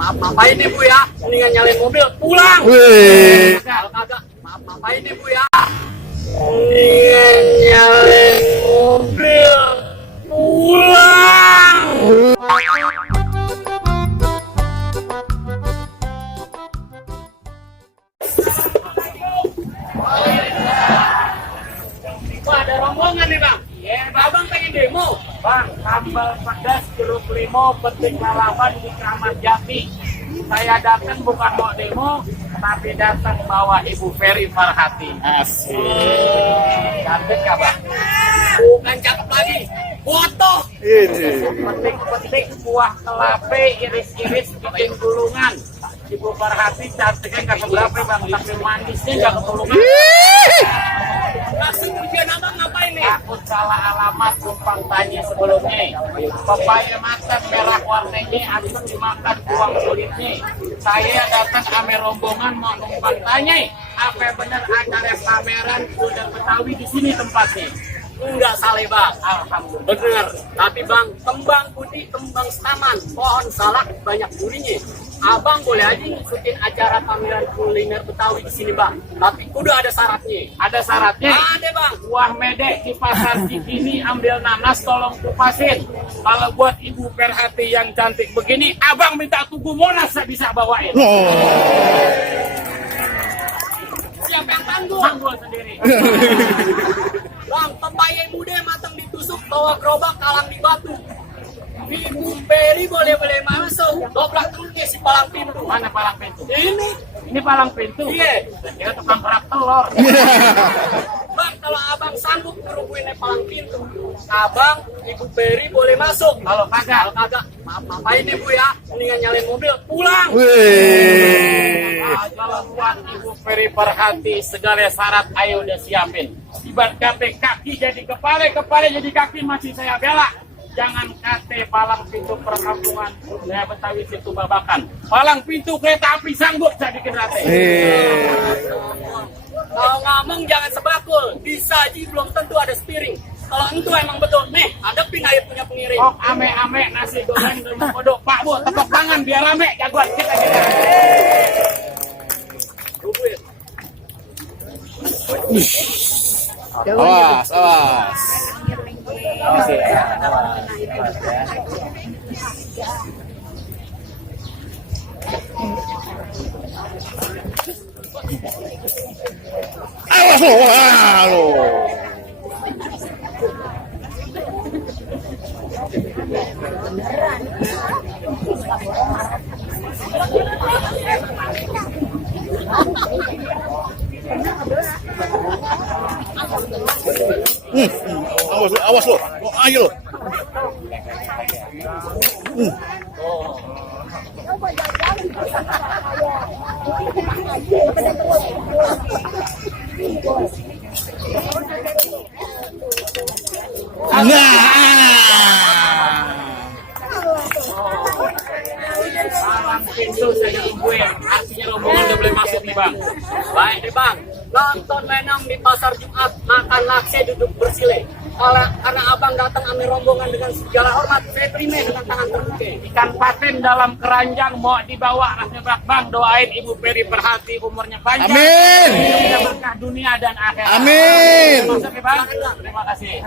Maaf ini Bu ya, mendingan nyalain mobil pulang. Kagak, maaf ini Bu ya, mendingan nyalain mobil pulang. Wah, ada rombongan nih Bang. Ya, Abang pengen demo. Bang, sambal pedas jeruk limau petik lalapan di Kramat Jati. Saya datang bukan mau demo, tapi datang bawa Ibu Ferry Farhati. Asik. Cantik gak Bang? Bukan cakep lagi, foto. Ini. Petik-petik buah kelapa, iris-iris bikin gulungan. Ibu Farhati cantiknya gak keberapa Bang, tapi manisnya gak ketulungan. Kasih tujuan Abang ngapain nih? Aku salah alamat, numpang tanya sebelumnya. Pepaya matang merah warnanya, asam dimakan buang kulitnya. Saya datang ame rombongan mau numpang tanya, apa benar acara pameran kuda Betawi di sini tempatnya? Enggak salah Bang. Alhamdulillah. Bener, tapi Bang, tembang putih, tembang taman, pohon salak banyak durinya. Abang boleh aja ngikutin acara pameran kuliner Betawi di sini Bang, tapi kudu ada syaratnya. Ada syaratnya? Ada Bang. Buah medek di pasar Cikini ambil nanas tolong kupasin. Kalau buat Ibu Ferhati yang cantik begini, Abang minta Tugu Monas saya bisa bawain. Siapa yang tangguh? Tanggul sendiri. Bang, pepaya muda matang ditusuk, bawa gerobak kalang di batu. Ibu Ferry boleh masuk, dobrak terusnya si palang pintu. Mana palang pintu? Ini palang pintu? Iya. Dia tukang kerak telur. Bang, kalau abang sanggup ngerubuhin palang pintu, abang, Ibu Ferry boleh masuk. Kalau kagak, maaf ini Bu ya, mendingan nyalain mobil pulang. kalau buat Ibu Ferry Farhati segala syarat ayo udah siapin. Ibarat kate kaki jadi kepala jadi kaki masih saya bela. Jangan kate palang pintu perkampungan budaya Betawi situ babakan. Palang pintu kereta api sanggup saya bikin rate. Kalau ngomong jangan sebakul, disaji belum tentu ada spiring. Kalau itu emang betul, nih hadapin air punya pengiring. Oh, ame-ame nasi goreng dengan kodok. Pak Bu, tepuk tangan biar rame jagoan kita. Awas, awas. Awas lo, lo. Awas lo, ayo lo. Palang pintu saya tungguin. Artinya rombongan udah boleh masuk nih Bang. Baik deh Bang, nonton lenong di pasar Jumat, makan lakse duduk bersile. Karena abang datang ambil rombongan dengan segala hormat, saya terima dengan tangan terbuka. Ikan patin dalam keranjang mau dibawa rasanya Bang, doain Ibu Ferry Farhati umurnya panjang. Amin. Bisa berkah dunia dan akhirat. Amin. Masuk ya Bang. Terima kasih.